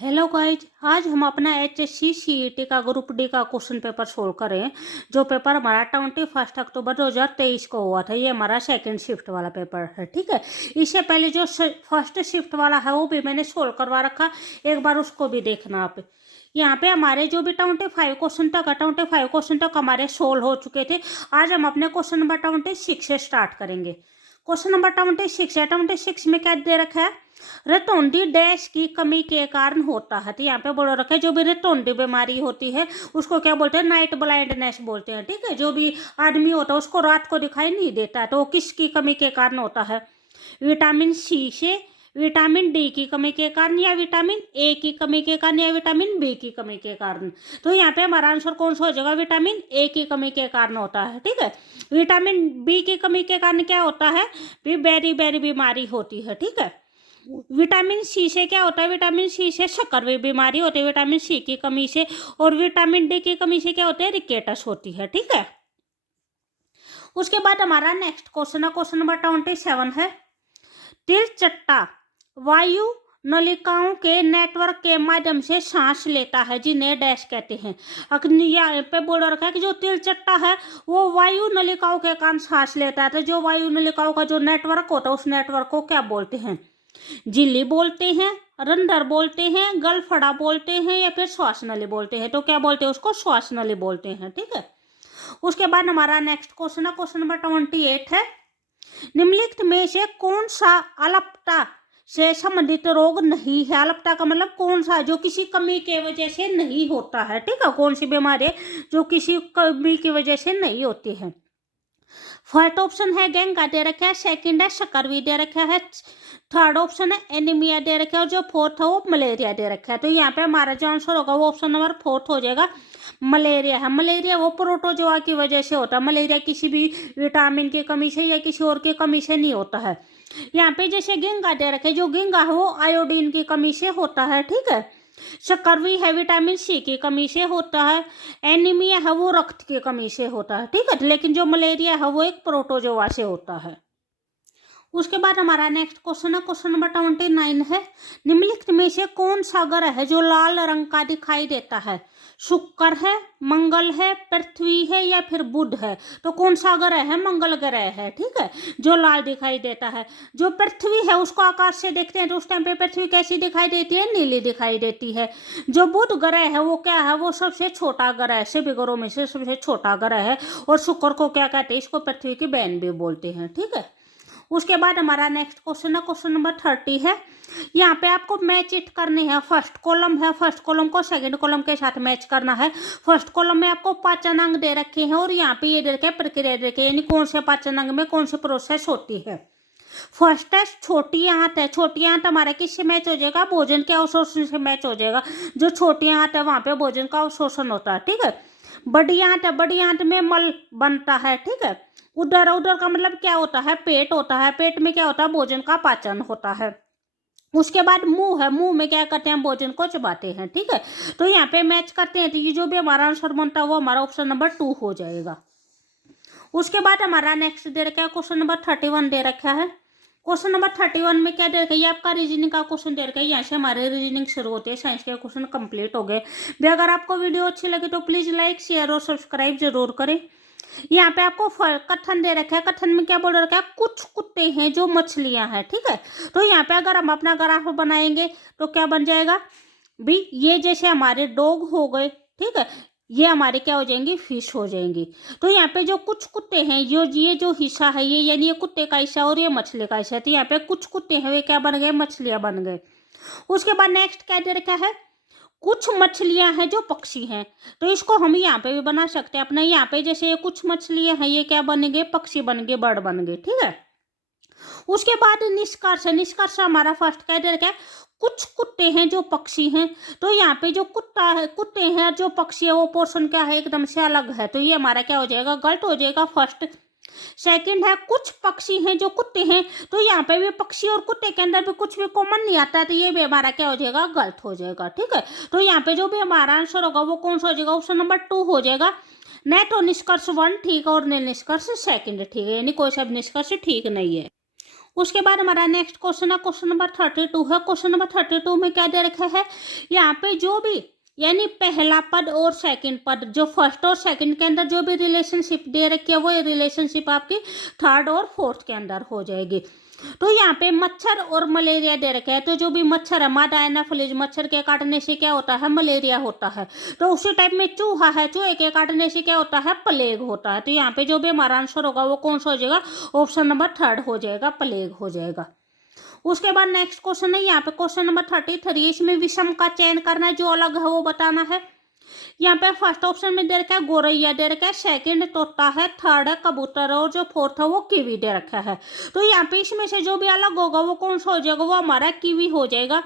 Hello guys, आज हम अपना HSC CET का ग्रुप डी का क्वेश्चन पेपर सोल्व करें। जो पेपर हमारा 21 अक्टूबर 2023 को हुआ था, ये हमारा सेकंड शिफ्ट वाला पेपर है। ठीक है, इससे पहले जो फर्स्ट शिफ्ट वाला है वो भी मैंने सोल्व करवा रखा, एक बार उसको भी देखना आप। यहाँ पे हमारे जो भी 25 क्वेश्चन तक हमारे सोल्व हो चुके थे। आज हम अपने क्वेश्चन नंबर 26 से स्टार्ट करेंगे। क्वेश्चन नंबर 26 है। 26 में क्या दे रखा है? रतौंधी डैश की कमी के कारण होता है। तो यहाँ पे बोल रखा है जो भी रतौंधी बीमारी होती है उसको क्या बोलते हैं? नाइट ब्लाइंडनेस बोलते हैं। ठीक है, जो भी आदमी होता है उसको रात को दिखाई नहीं देता है, तो वो किसकी कमी के कारण होता है? विटामिन सी से, विटामिन डी की कमी के कारण, या विटामिन ए की कमी के कारण, या विटामिन बी की कमी के कारण। तो यहाँ पे हमारा आंसर कौन सा हो जाएगा? विटामिन ए की कमी के कारण होता है। ठीक है, विटामिन बी की कमी के कारण क्या होता है? भी बेरी बेरी बीमारी होती है। ठीक है, विटामिन सी से क्या होता है? विटामिन सी से शक्कर भी बीमारी होती है विटामिन सी की कमी से। और विटामिन डी की कमी से क्या होता है? रिकेटस होती है। ठीक है, उसके बाद हमारा नेक्स्ट क्वेश्चन है, क्वेश्चन नंबर 27 है। तिलचट्टा वायु नलिकाओं के नेटवर्क के माध्यम से सांस लेता है, जिन्हें डैश कहते हैं। यहाँ पे बोल रखा है कि जो तिलचट्टा है वो वायु नलिकाओं के कारण सांस लेता है। तो जो वायु नलिकाओं का जो नेटवर्क होता है उस नेटवर्क को क्या बोलते हैं? झिल्ली बोलते हैं, रंध्र बोलते हैं, गलफड़ा बोलते हैं, या फिर श्वास नली बोलते हैं। तो क्या बोलते हैं उसको? श्वास नली बोलते हैं। ठीक है, उसके बाद हमारा नेक्स्ट क्वेश्चन है, क्वेश्चन नंबर 28 है। निम्नलिखित में से कौन सा अल्पता से संबंधित रोग नहीं है? अल्पता का मतलब कौन सा जो किसी कमी के वजह से नहीं होता है? ठीक है, कौन सी बीमारी जो किसी कमी की वजह से नहीं होती है? फर्स्ट ऑप्शन है गेंगा दे रखा है, सेकंड है शकरवी दे रखा है, थर्ड ऑप्शन है एनीमिया दे रखा है, और जो फोर्थ है वो मलेरिया दे रखा है। तो यहाँ पे हमारा जो आंसर होगा वो ऑप्शन नंबर 4 हो जाएगा, मलेरिया है। मलेरिया वो प्रोटोजोआ की वजह से होता है। मलेरिया किसी भी विटामिन की कमी से या किसी और की कमी से नहीं होता है। यहाँ पे जैसे गेंगा दे रखे, जो गेंगा है वो आयोडीन की कमी से होता है। ठीक है, शकरवी है विटामिन सी की कमी से होता है, एनीमिया है वो रक्त की कमी से होता है। ठीक है, लेकिन जो मलेरिया है वो एक प्रोटोजोआ से होता है। उसके बाद हमारा नेक्स्ट क्वेश्चन है, क्वेश्चन नंबर 29 है। निम्नलिखित में से कौन सा ग्रह है जो लाल रंग का दिखाई देता है? शुक्र है, मंगल है, पृथ्वी है, या फिर बुध है? तो कौन सा ग्रह है? मंगल ग्रह है। ठीक है, जो लाल दिखाई देता है। जो पृथ्वी है उसको आकाश से देखते हैं तो उस टाइम पे पृथ्वी कैसी दिखाई देती है? नीली दिखाई देती है। जो बुध ग्रह है वो क्या है? वो सबसे छोटा ग्रह है, सभी ग्रहों में से सबसे छोटा ग्रह है। और शुक्र को क्या कहते हैं? इसको पृथ्वी की बहन भी बोलते हैं। ठीक है, उसके बाद हमारा नेक्स्ट क्वेश्चन है, क्वेश्चन नंबर 30 है। यहाँ पे आपको मैच इट करनी है। फर्स्ट कॉलम है, फर्स्ट कॉलम को सेकंड कॉलम के साथ मैच करना है। फर्स्ट कॉलम में आपको पाचन अंग दे रखे हैं और यहाँ पे ये दे रखे प्रक्रिया दे रखे, यानी कौन से पाचन अंग में कौन सी प्रोसेस होती है। फर्स्ट है छोटी आंत है। छोटी आंत हमारा किससे मैच हो जाएगा? भोजन के अवशोषण से मैच हो जाएगा। जो छोटी आंत है वहां पे भोजन का अवशोषण होता है। ठीक है, बड़ी आंत है, बड़ी आंत में मल बनता है। ठीक है, उदर, उदर का मतलब क्या होता है? पेट होता है। पेट में क्या होता है? भोजन का पाचन होता है। उसके बाद मुंह है, मुंह में क्या करते हैं? भोजन को चबाते हैं। ठीक है, तो यहाँ पे मैच करते हैं तो ये जो भी हमारा आंसर बनता है वो हमारा ऑप्शन नंबर 2 हो जाएगा। उसके बाद हमारा नेक्स्ट दे रखा है, क्वेश्चन नंबर 31 दे रखा है। क्वेश्चन नंबर 31 में क्या दे रखा है? ये आपका रीजनिंग का क्वेश्चन दे रखा है। यहाँ से हमारे रीजनिंग शुरू होते हैं, साइंस के क्वेश्चन कंप्लीट हो गए। भी अगर आपको वीडियो अच्छी लगे तो प्लीज लाइक, शेयर और सब्सक्राइब जरूर करें। यहाँ पे आपको कथन दे रखा है। कथन में क्या बोल रखा है? कुछ कुत्ते हैं जो मछलियां हैं। ठीक है, तो यहाँ पे अगर हम अपना ग्राफ बनाएंगे तो क्या बन जाएगा? भी ये जैसे हमारे डॉग हो गए। ठीक है, ये हमारे क्या हो जाएंगी? फिश हो जाएंगी। तो यहाँ पे जो कुछ कुत्ते हैं, ये जो हिस्सा है ये, यानी ये कुत्ते का हिस्सा और ये मछली का हिस्सा, तो यहाँ पे कुछ कुत्ते हैं वे क्या बन गए? मछलियां बन गए। उसके बाद नेक्स्ट क्या दे रखा है? कुछ मछलियां हैं जो पक्षी हैं। तो इसको हम यहाँ पे भी बना सकते हैं अपना। यहाँ पे जैसे ये कुछ मछलियां हैं, ये क्या बन गए? पक्षी बन गए, बर्ड बन गए। ठीक है, उसके बाद निष्कर्ष। निष्कर्ष हमारा फर्स्ट क्या दे रखा है? कुछ कुत्ते हैं जो पक्षी हैं। तो यहाँ पे जो कुत्ता है, कुत्ते हैं जो पक्षी है, वो पोर्शन क्या है? एकदम से अलग है। तो ये हमारा क्या हो जाएगा? गलत हो जाएगा फर्स्ट। सेकंड है कुछ पक्षी हैं जो कुत्ते हैं। तो यहाँ पे भी पक्षी और कुत्ते के अंदर भी कुछ भी कॉमन नहीं आता है, तो ये भी हमारा क्या हो जाएगा? गलत हो जाएगा। ठीक है, तो यहाँ पे जो भी हमारा आंसर होगा वो कौन सा हो जाएगा? ऑप्शन नंबर 2 हो जाएगा। न तो निष्कर्ष 1 ठीक है और न निष्कर्ष सेकंड ठीक है, यानी कोई सा निष्कर्ष ठीक नहीं है। उसके बाद हमारा नेक्स्ट क्वेश्चन है क्वेश्चन नंबर 32 है। क्वेश्चन नंबर 32 में क्या दे रखा है, यहाँ पे जो भी यानी पहला पद और सेकंड पद, जो फर्स्ट और सेकंड के अंदर जो भी रिलेशनशिप दे रखी है वो रिलेशनशिप आपकी थर्ड और फोर्थ के अंदर हो जाएगी। तो यहाँ पे मच्छर और मलेरिया दे रखा है, तो जो भी मच्छर है मादा एनाफिलीज, मच्छर के काटने से क्या होता है, मलेरिया होता है। तो उसी टाइप में चूहा है, चूहे के काटने से क्या होता है, प्लेग होता है। तो यहाँ पे जो भी हमारा आंसर होगा वो कौन सा हो जाएगा, ऑप्शन नंबर 3 हो जाएगा, प्लेग हो जाएगा। उसके बाद नेक्स्ट क्वेश्चन है यहाँ पे क्वेश्चन नंबर 33, इसमें विषम का चयन करना है, जो अलग है वो बताना है। यहाँ पे फर्स्ट ऑप्शन में दे रखा है गोरैया दे रखा है, सेकंड तोता है, थर्ड है कबूतर और जो फोर्थ है वो कीवी दे रखा है। तो यहाँ पे इसमें से जो भी अलग होगा वो कौन सा हो जाएगा, वो हमारा कीवी हो जाएगा।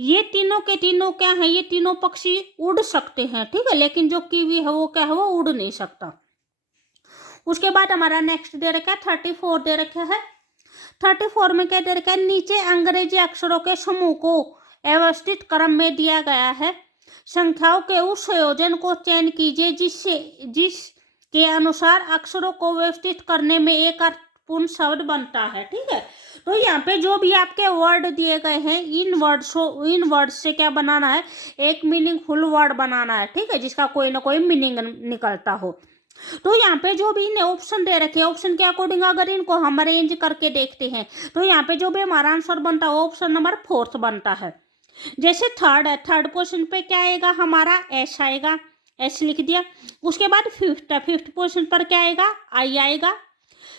ये तीनों के तीनों क्या है, ये तीनों पक्षी उड़ सकते हैं, ठीक है, लेकिन जो कीवी है वो क्या है, वो उड़ नहीं सकता। उसके बाद हमारा नेक्स्ट दे रखा है 34 दे रखा है। 34 में क्या दे रखा है, नीचे अंग्रेजी अक्षरों के समूह को व्यवस्थित क्रम में दिया गया है, संख्याओं के उस संयोजन को चयन कीजिए जिसके अनुसार अक्षरों को व्यवस्थित करने में एक अर्थपूर्ण शब्द बनता है, ठीक है। तो यहाँ पे जो भी आपके वर्ड दिए गए हैं, इन वर्ड से क्या बनाना है, एक मीनिंगफुल वर्ड बनाना है, ठीक है, जिसका कोई ना कोई मीनिंग निकलता हो। तो यहाँ पे जो भी इन्हें ऑप्शन दे रखे हैं, ऑप्शन के अकॉर्डिंग अगर इनको हम अरेंज करके देखते हैं तो यहाँ पे जो भी हमारा आंसर बनता है वो ऑप्शन नंबर 4 बनता है। जैसे थर्ड है, थर्ड पोजीशन पे क्या आएगा, हमारा एस आएगा, एस लिख दिया। उसके बाद फिफ्थ है, फिफ्थ पोजीशन पर क्या आएगा, आई आएगा।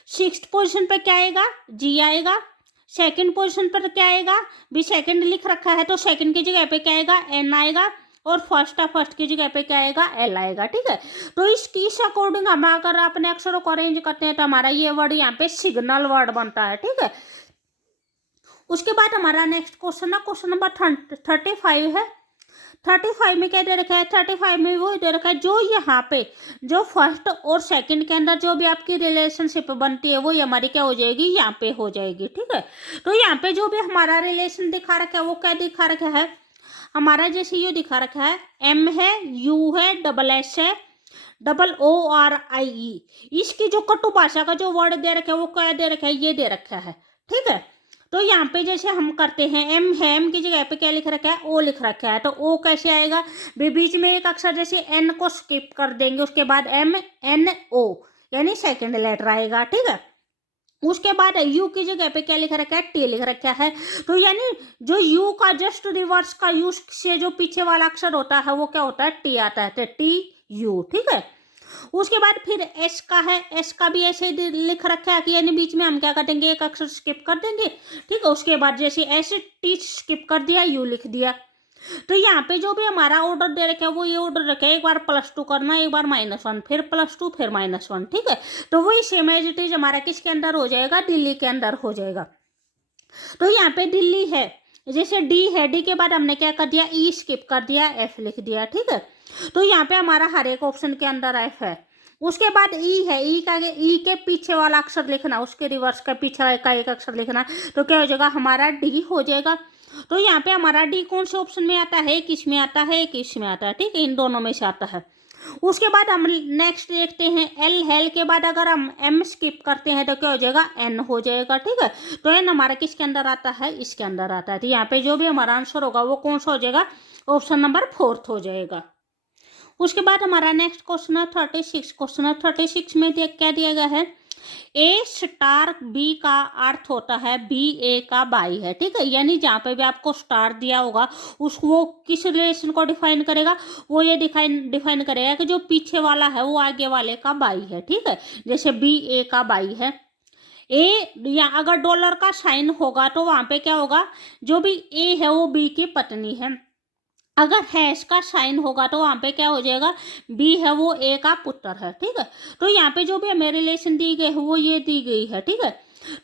सिक्स्थ पोजीशन पर क्या आएगा, जी आएगा। सेकंड पोजीशन पर क्या आएगा, भी सेकंड लिख रखा है तो सेकंड की जगह पे क्या आएगा, एन आएगा। और फर्स्ट है, फर्स्ट की जगह पे क्या आएगा, एल आएगा, ठीक है। तो इस अकॉर्डिंग हम अगर अपने अक्षरों को अरेंज करते हैं तो हमारा ये वर्ड यहाँ पे सिग्नल वर्ड बनता है, ठीक है। उसके बाद हमारा नेक्स्ट क्वेश्चन है क्वेश्चन नंबर 35 है। 35 में क्या दे रखा है, 35 में वो दे रखा है जो यहाँ पे जो फर्स्ट और सेकंड के अंदर जो भी आपकी रिलेशनशिप बनती है वो हमारी क्या हो जाएगी, यहाँ पे हो जाएगी, ठीक है। तो यहाँ पे जो भी हमारा रिलेशन दिखा रखा है वो क्या दिखा रखा है, हमारा जैसे ये दिखा रखा है, एम है, यू है, डबल एस है, डबल ओ आर आई ई। इसकी जो कटु भाषा का जो वर्ड दे रखा है वो क्या दे रखा है, ये दे रखा है, ठीक है। तो यहाँ पे जैसे हम करते हैं, एम है, एम की जगह पे क्या लिख रखा है, ओ लिख रखा है। तो ओ कैसे आएगा, बीच में एक अक्षर जैसे एन को स्किप कर देंगे, उसके बाद एम एन ओ यानी सेकंड लेटर आएगा, ठीक है। उसके बाद यू की जगह पे क्या लिख रखा है, टी लिख रखा है। तो यानी जो यू का जस्ट रिवर्स का यू से जो पीछे वाला अक्षर होता है वो क्या होता है, टी आता है, तो टी यू, ठीक है। उसके बाद फिर एस का है, एस का भी ऐसे लिख रखा है कि यानी बीच में हम क्या कर देंगे, एक अक्षर स्किप कर देंगे, ठीक है। उसके बाद जैसे ऐसे टी स्किप कर दिया, यू लिख दिया। तो यहाँ पे जो भी हमारा ऑर्डर दे रखा है वो ये ऑर्डर रखा है, एक बार +2 करना, एक बार -1, फिर +2, फिर -1, ठीक है। तो वही सेम एज इट इज हमारा किसके अंदर हो जाएगा, दिल्ली के अंदर हो जाएगा। तो यहाँ पे दिल्ली है, जैसे डी है, डी के बाद हमने क्या कर दिया, ई स्किप कर दिया, एफ लिख दिया, ठीक है। तो यहाँ पे हमारा हर एक ऑप्शन के अंदर एफ है। उसके बाद ई है, ई के पीछे वाला अक्षर लिखना, उसके रिवर्स का पीछे का एक अक्षर लिखना, तो क्या हो जाएगा, हमारा डी हो जाएगा। तो यहाँ पे हमारा डी कौन से ऑप्शन में आता है, किस में आता है, किस में आता है, ठीक है, इन दोनों में से आता है। उसके बाद हम नेक्स्ट देखते हैं एल है, एल के बाद अगर हम एम स्किप करते हैं तो क्या हो जाएगा, एन हो जाएगा, ठीक है। तो एन हमारा किसके अंदर आता है, इसके अंदर आता है। तो यहाँ पे जो भी हमारा आंसर होगा वो कौन सा हो जाएगा, ऑप्शन नंबर 4 हो जाएगा। उसके बाद हमारा नेक्स्ट क्वेश्चन है 36 क्वेश्चन है। 36 में क्या दिया गया है, ए स्टार बी का अर्थ होता है बी ए का बाई है, ठीक है। यानी जहाँ पे भी आपको स्टार दिया होगा उसको वो किस रिलेशन को डिफाइन करेगा, वो ये डिफाइन करेगा कि जो पीछे वाला है वो आगे वाले का बाई है, ठीक है। जैसे बी ए का बाई है, ए या अगर डॉलर का साइन होगा तो वहाँ पे क्या होगा, जो भी ए है वो बी की पत्नी है। अगर हैश का साइन होगा तो वहाँ पे क्या हो जाएगा, बी है वो ए का पुत्र है, ठीक है। तो यहाँ पे जो भी हमें रिलेशन दी गई है वो ये दी गई है, ठीक है।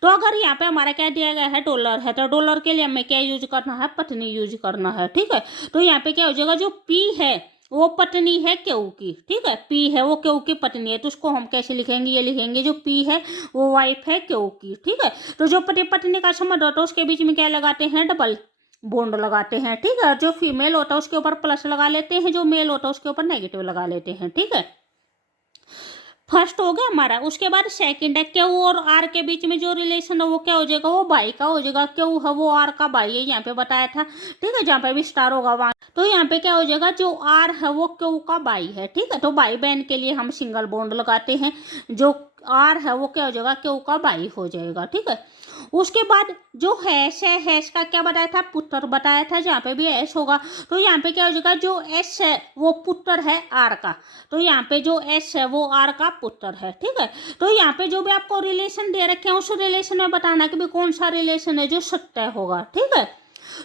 तो अगर यहाँ पे हमारा क्या दिया गया है, डॉलर है, तो डॉलर के लिए हमें क्या यूज करना है, पत्नी यूज करना है, ठीक है। तो यहाँ पे क्या हो जाएगा, जो पी है वो पत्नी है केऊ की, ठीक है, पी है वो केऊ की पत्नी है। तो उसको हम कैसे लिखेंगे, ये लिखेंगे जो पी है वो वाइफ है केऊ की, ठीक है। तो जो पति पत्नी का संबंध होता है उसके बीच में क्या लगाते हैं, डबल बॉन्ड लगाते हैं, ठीक है। जो फीमेल होता है उसके ऊपर प्लस लगा लेते हैं, जो मेल होता है उसके ऊपर नेगेटिव लगा लेते हैं, ठीक है। फर्स्ट हो गया हमारा। उसके बाद सेकंड है, क्यू और आर के बीच में जो रिलेशन है वो क्या हो जाएगा, वो बाई का हो जाएगा। क्यू है वो आर का बाई है, यहाँ पे बताया था, ठीक है, जहाँ पे भी स्टार होगा वहाँ। तो यहाँ पे क्या हो जाएगा, जो आर है वो क्यू का बाई है, ठीक है। तो बाई बहन के लिए हम सिंगल बॉन्ड लगाते हैं, जो आर है वो क्या हो जाएगा, क्यू का बाई हो जाएगा, ठीक है। उसके बाद जो हैश है, हैश का क्या बताया था, पुत्र बताया था, जहाँ पे भी हैश होगा तो यहाँ पे क्या हो जाएगा, जो एस है वो पुत्र है आर का, तो यहाँ पे जो एस है वो आर का पुत्र है, ठीक है। तो यहाँ पे जो भी आपको रिलेशन दे रखे हैं उस रिलेशन में बताना कि भी कौन सा रिलेशन है जो सत्य होगा, ठीक है।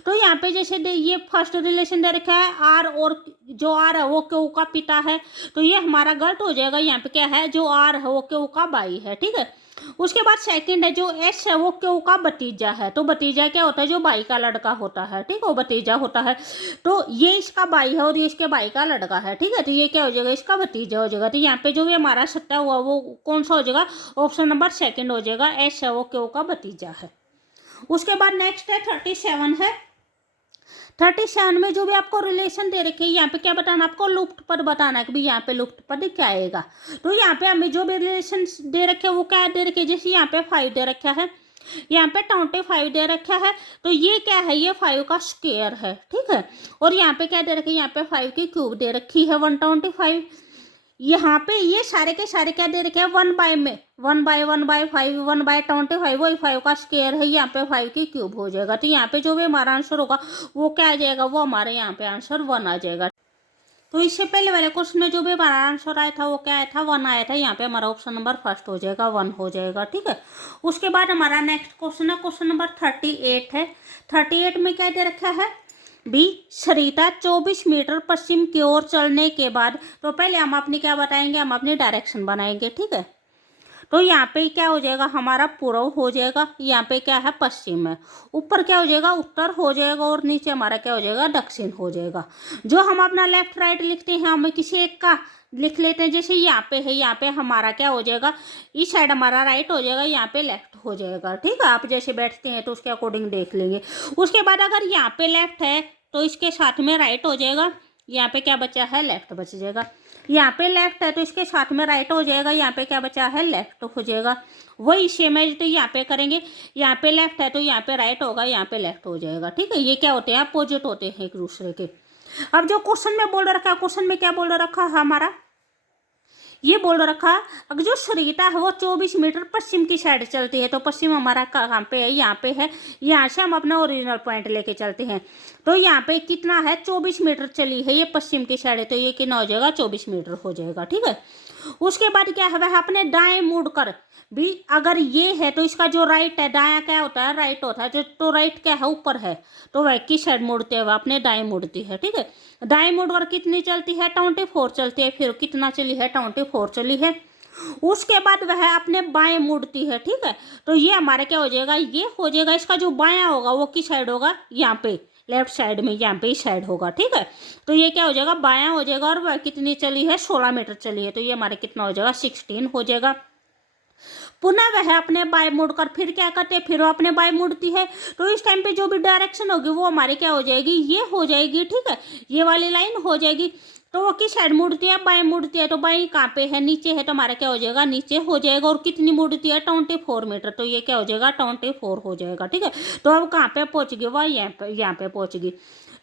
तो यहाँ पे जैसे ये फर्स्ट रिलेशन दे रखा है, आर और जो आर है वो क्यू का पिता है, तो ये हमारा गलत हो जाएगा। यहाँ पे क्या है, जो आर है वो क्यू का भाई है, ठीक है। उसके बाद सेकंड है, जो एस है वो क्यू का भतीजा है, तो भतीजा क्या होता है, जो भाई का लड़का होता है, ठीक है, वो भतीजा होता है। तो ये इसका भाई है और ये इसके भाई का लड़का है, ठीक है। तो ये क्या हो जाएगा, इसका भतीजा हो जाएगा। तो यहाँ पे जो भी हमारा सट्टा हुआ वो कौन सा हो जाएगा, ऑप्शन नंबर सेकंड हो जाएगा, एस है वो क्यू का भतीजा है। उसके बाद नेक्स्ट है 37 है। 37 में जो भी आपको रिलेशन दे रखे हैं, यहाँ पे क्या बताना, आपको लुप्त पद बताना है कि भाई यहाँ पे लुप्त पद क्या आएगा। तो यहाँ पे हमें जो भी रिलेशन दे रखे हैं वो क्या दे रखे हैं, जैसे यहाँ पे 5 दे रखा है, यहाँ पे 25 दे रखा है, तो ये क्या है, ये 5 का स्क्वायर है, ठीक है। और यहाँ पे क्या दे रखे हैं, यहाँ पे 5 की क्यूब दे रखी है 125। यहाँ पे ये सारे के सारे क्या दे रखे हैं, 1/5 में 1/5 1/25 वही 5 का स्क्वायर है, यहाँ पे 5 की क्यूब हो जाएगा। तो यहाँ पे जो भी हमारा आंसर होगा वो क्या आ जाएगा, वो हमारे यहाँ पे आंसर 1 आ जाएगा। तो इससे पहले वाले क्वेश्चन में जो भी हमारा आंसर आया था वो क्या आया था, 1 आया था। यहाँ पे हमारा ऑप्शन नंबर फर्स्ट हो जाएगा, 1 हो जाएगा, ठीक है। उसके बाद हमारा नेक्स्ट क्वेश्चन है, क्वेश्चन नंबर 38 है। 38 में क्या दे रखा है, बी सरिता 24 मीटर पश्चिम की ओर चलने के बाद, तो पहले हम अपनी क्या बताएंगे, हम अपनी डायरेक्शन बनाएंगे, ठीक है। तो यहाँ पे क्या हो जाएगा, हमारा पूर्व हो जाएगा, यहाँ पे क्या है पश्चिम है, ऊपर क्या हो जाएगा, उत्तर हो जाएगा, और नीचे हमारा क्या हो जाएगा, दक्षिण हो जाएगा। जो हम अपना लेफ्ट राइट लिखते हैं, हम किसी एक का लिख लेते हैं, जैसे यहाँ पे है, यहाँ पे हमारा क्या हो जाएगा, इस साइड हमारा राइट हो जाएगा, यहाँ पे लेफ्ट हो जाएगा, ठीक है। आप जैसे बैठते हैं तो उसके अकॉर्डिंग देख लेंगे। उसके बाद अगर यहाँ पे लेफ्ट है तो इसके साथ में राइट हो जाएगा, यहाँ पे क्या बचा है, लेफ्ट बच जाएगा। यहाँ पे लेफ्ट है तो इसके साथ में राइट हो जाएगा, यहाँ पे क्या बचा है, लेफ्ट हो जाएगा। वही सेम है, तो यहाँ पे करेंगे, यहाँ पे लेफ्ट है तो यहाँ पे राइट होगा, यहाँ पे लेफ्ट हो जाएगा, ठीक है। ये क्या होते हैं, अपोजिट होते हैं एक दूसरे के। अब जो क्वेश्चन में बोल रखा है, क्वेश्चन में क्या बोल रखा है हमारा, ये बोल रखा, अगर जो सरिता है वो 24 मीटर पश्चिम की साइड चलती है, तो पश्चिम हमारा कहाँ पे है, यहाँ पे है। यहाँ से हम अपना ओरिजिनल पॉइंट लेके चलते हैं, तो यहाँ पे कितना है, 24 मीटर चली है ये पश्चिम की साइड है, तो ये कितना हो जाएगा, 24 मीटर हो जाएगा, ठीक है। उसके बाद क्या है, वह अपने दाएं मुड़कर भी, अगर ये है तो इसका जो राइट है, दायां क्या होता है, राइट होता है, जो तो राइट क्या है, ऊपर है, तो वह किस साइड मुड़ते हैं, वह अपने दाएं मुड़ती है, ठीक है। दाएं मुड़कर कितनी चलती है, 24 चलती है, फिर कितना चली है, 24 चली है। उसके बाद वह अपने बाएं मुड़ती है, ठीक है। तो ये हमारे क्या हो जाएगा, ये हो जाएगा, इसका जो बायां होगा वो किस साइड होगा, यहाँ पे लेफ्ट साइड में, यहाँ पे इस साइड होगा, ठीक है। तो ये क्या हो जाएगा, बायां हो जाएगा, और वह कितनी चली है, 16 मीटर चली है, तो ये हमारे कितना हो जाएगा, 16 हो जाएगा। पुनः वह अपने बाएं मुड़कर फिर क्या करते हैं, फिर वो अपने बाएं मुड़ती है, तो इस टाइम पे जो भी डायरेक्शन होगी वो हमारी क्या हो जाएगी, ये हो जाएगी, ठीक है, ये वाली लाइन हो जाएगी। तो वो किस साइड मुड़ती है, बाएं मुड़ती है, तो बाएं कहाँ पे है, नीचे है, तो हमारा क्या हो जाएगा, नीचे हो जाएगा। और कितनी मुड़ती है, 24 मीटर, तो ये क्या हो जाएगा, 24 हो जाएगा, ठीक है। तो अब कहाँ पे पहुंच गई, वह यहाँ पे पहुंच गई।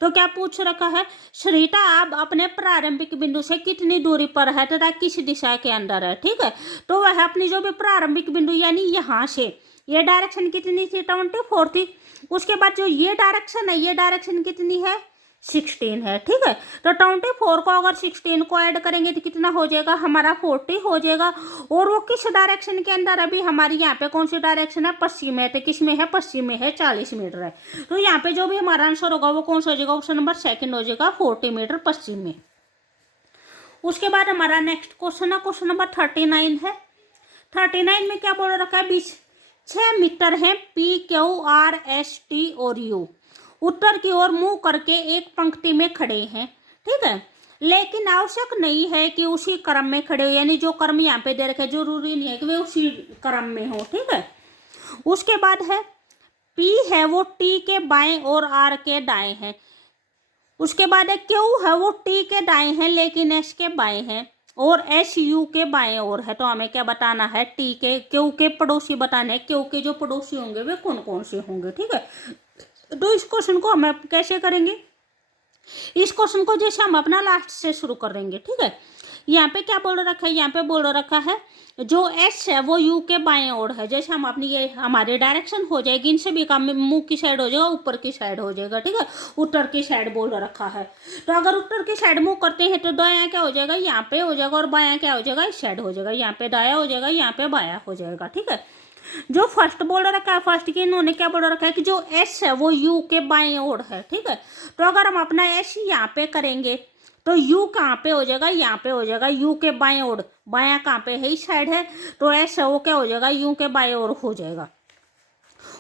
तो क्या पूछ रखा है, सरिता अब अपने प्रारंभिक बिंदु से कितनी दूरी पर है तथा किस दिशा के अंदर है, ठीक है। तो वह अपनी जो भी प्रारंभिक बिंदु यानी यहाँ से, ये डायरेक्शन कितनी थी, 24 थी। उसके बाद जो ये डायरेक्शन है, ये डायरेक्शन कितनी है, 16 है, ठीक है। तो 24 को अगर 16 को ऐड करेंगे तो कितना हो जाएगा, हमारा 40 हो जाएगा। और वो किस डायरेक्शन के अंदर, अभी हमारी यहाँ पे कौन सी डायरेक्शन है, पश्चिम है, तो किस में है, पश्चिम में है, 40 मीटर है। तो यहाँ पे जो भी हमारा आंसर होगा वो कौन सा हो जाएगा, ऑप्शन नंबर सेकंड हो जाएगा, 40 मीटर पश्चिम में। उसके बाद हमारा नेक्स्ट क्वेश्चन है, क्वेश्चन नंबर 39 है। 39 में क्या बोल रखा है, 6 मीटर है P Q R S T और यू उत्तर की ओर मुंह करके एक पंक्ति में खड़े हैं, ठीक है। लेकिन आवश्यक नहीं है कि उसी क्रम में खड़े हो, यानी जो क्रम यहाँ पे दे रखे जरूरी नहीं है कि वे उसी क्रम में हो, ठीक है। उसके बाद है P है वो T के बाएं और R के दाएं है। उसके बाद है Q है वो T के दाएं है लेकिन S के बाएं है। और एस यू के बाएं ओर है, तो हमें क्या बताना है, टी के क्यू के पड़ोसी बताने हैं, क्यू के जो पड़ोसी होंगे वे कौन कौन से होंगे। ठीक है, तो इस क्वेश्चन को हम कैसे करेंगे, इस क्वेश्चन को जैसे हम अपना लास्ट से शुरू करेंगे। ठीक है, यहाँ पे क्या बोल रखा है, यहाँ पे बोल रखा है जो एस है वो यू के बाएं ओर है। जैसे हम अपनी ये हमारी डायरेक्शन हो जाएगी, इनसे भी काम मुंह की साइड हो जाएगा, ऊपर की साइड हो जाएगा। ठीक है, उत्तर की साइड बोल रखा है, तो अगर उत्तर की साइड मुंह करते हैं तो दायां क्या हो जाएगा, यहाँ पे हो जाएगा, और बायां क्या हो जाएगा, इस साइड हो जाएगा। यहाँ पे दाया हो जाएगा, यहाँ पे बाया हो जाएगा। ठीक है, जो फर्स्ट बोल रखा है, फर्स्ट की इन्होंने क्या बोल रखा है कि जो एस है वो यू के बाएं ओर है। ठीक है, तो अगर हम अपना एस यहाँ पे करेंगे तो यू कहाँ पे हो जाएगा, यहाँ पे हो जाएगा, यू के बाएं ओर, बायां कहाँ पे है, इस साइड है, तो एस है वो क्या हो जाएगा, यू के बाएं ओर हो जाएगा।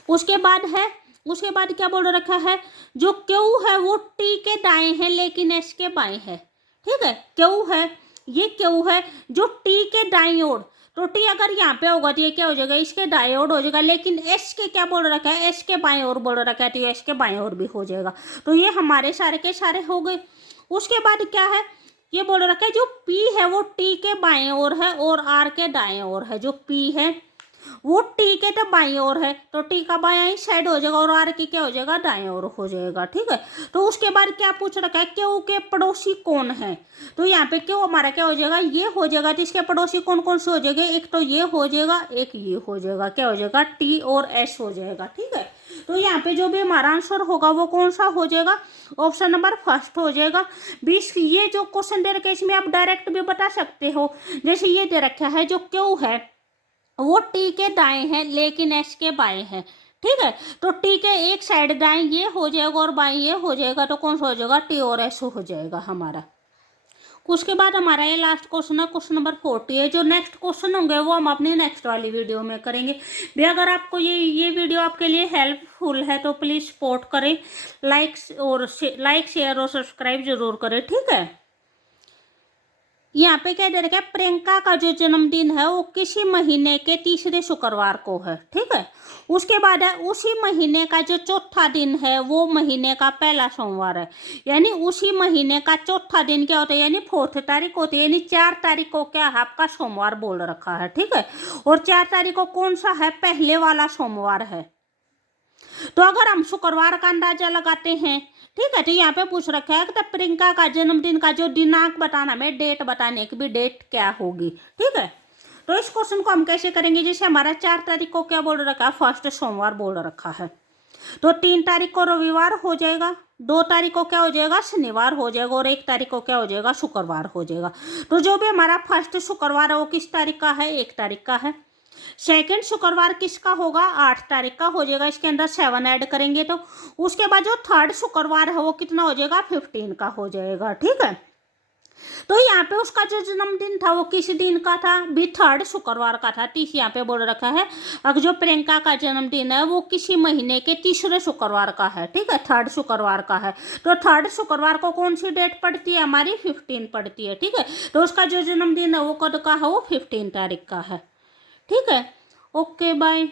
उसके बाद क्या बोल रखा है, जो क्यू है वो टी के दाएं है लेकिन एस के बाएं है। ठीक है, क्यू है, ये क्यू है जो टी के दाएं ओर, तो टी अगर यहाँ पे होगा तो ये क्या हो जाएगा, इसके दाएं ओर हो जाएगा, लेकिन एस के क्या बोल रखा है, एस के बाएं ओर बोल रखा है, तो एस के बाएं ओर भी हो जाएगा। तो ये हमारे सारे के सारे हो गए। उसके बाद क्या है, ये बोल रखा है जो P है वो T के बाएं ओर है और R के दाएं ओर है। जो P है वो T के तो बाएं ओर है, तो T का बायां ही साइड हो जाएगा और R की क्या हो जाएगा, दाएं ओर हो जाएगा। ठीक है, तो उसके बाद क्या पूछ रखा है, क्यू के पड़ोसी कौन है, तो यहाँ पे क्यू हमारा क्या हो जाएगा, ये हो जाएगा, तो इसके पड़ोसी कौन कौन से हो जाएंगे, एक तो ये हो जाएगा, एक ये हो जाएगा, क्या हो जाएगा, T और S हो जाएगा। ठीक है, तो यहाँ पे जो भी हमारा आंसर होगा वो कौन सा हो जाएगा, ऑप्शन नंबर फर्स्ट हो जाएगा। 20 ये जो क्वेश्चन दे रखे इसमें आप डायरेक्ट भी बता सकते हो, जैसे ये दे रखा है जो क्यू है वो टी के दाएं है लेकिन एस के बाएं है। ठीक है, तो टी के एक साइड दाएं ये हो जाएगा और बाएं ये हो जाएगा, तो कौन सा हो जाएगा, टी और एस हो जाएगा हमारा। उसके बाद हमारा ये लास्ट क्वेश्चन है, क्वेश्चन नंबर 40 है। जो नेक्स्ट क्वेश्चन होंगे वो हम अपनी नेक्स्ट वाली वीडियो में करेंगे। भी अगर आपको ये वीडियो आपके लिए हेल्पफुल है तो प्लीज़ सपोर्ट करें, लाइक शेयर और सब्सक्राइब जरूर करें। ठीक है, यहाँ पे क्या दे रखा है, प्रियंका का जो जन्मदिन है वो किसी महीने के तीसरे शुक्रवार को है। ठीक है, उसके बाद है उसी महीने का जो चौथा दिन है वो महीने का पहला सोमवार है। यानी उसी महीने का चौथा दिन क्या होता है, यानी 4 तारीख होती है, यानी 4 तारीख को क्या है आपका सोमवार बोल रखा है। ठीक है, और 4 तारीख को कौन सा है, पहले वाला सोमवार है। तो अगर हम शुक्रवार का अंदाजा लगाते हैं, ठीक है, तो यहाँ पे पूछ रखा है कि प्रियंका का जन्मदिन का जो दिनांक बताना, हमें डेट बताने की भी डेट क्या होगी। ठीक है, तो इस क्वेश्चन को हम कैसे करेंगे, जैसे हमारा 4 तारीख को क्या बोल रखा है, फर्स्ट सोमवार बोल रखा है, तो 3 तारीख को रविवार हो जाएगा, 2 तारीख को क्या हो जाएगा, शनिवार हो जाएगा, और 1 तारीख को क्या हो जाएगा, शुक्रवार हो जाएगा। तो जो भी हमारा फर्स्ट शुक्रवार है वो किस तारीख का है, 1 तारीख का है। सेकंड शुक्रवार किसका होगा, 8 तारीख का हो जाएगा, इसके अंदर 7 ऐड करेंगे तो। उसके बाद जो थर्ड शुक्रवार है वो कितना हो जाएगा, 15 का हो जाएगा। ठीक है, तो यहाँ पे उसका जो जन्मदिन था वो किस दिन का था, भी थर्ड शुक्रवार का था। तीस यहाँ पे बोल रखा है अब जो प्रियंका का जन्मदिन है वो किसी महीने के तीसरे शुक्रवार का है। ठीक है, थर्ड शुक्रवार का है, तो थर्ड शुक्रवार को कौन सी डेट पड़ती है, हमारी 15 पड़ती है। ठीक है, तो उसका जो जन्मदिन है वो कब का है, वो 15 तारीख का है। ठीक है, ओके बाय।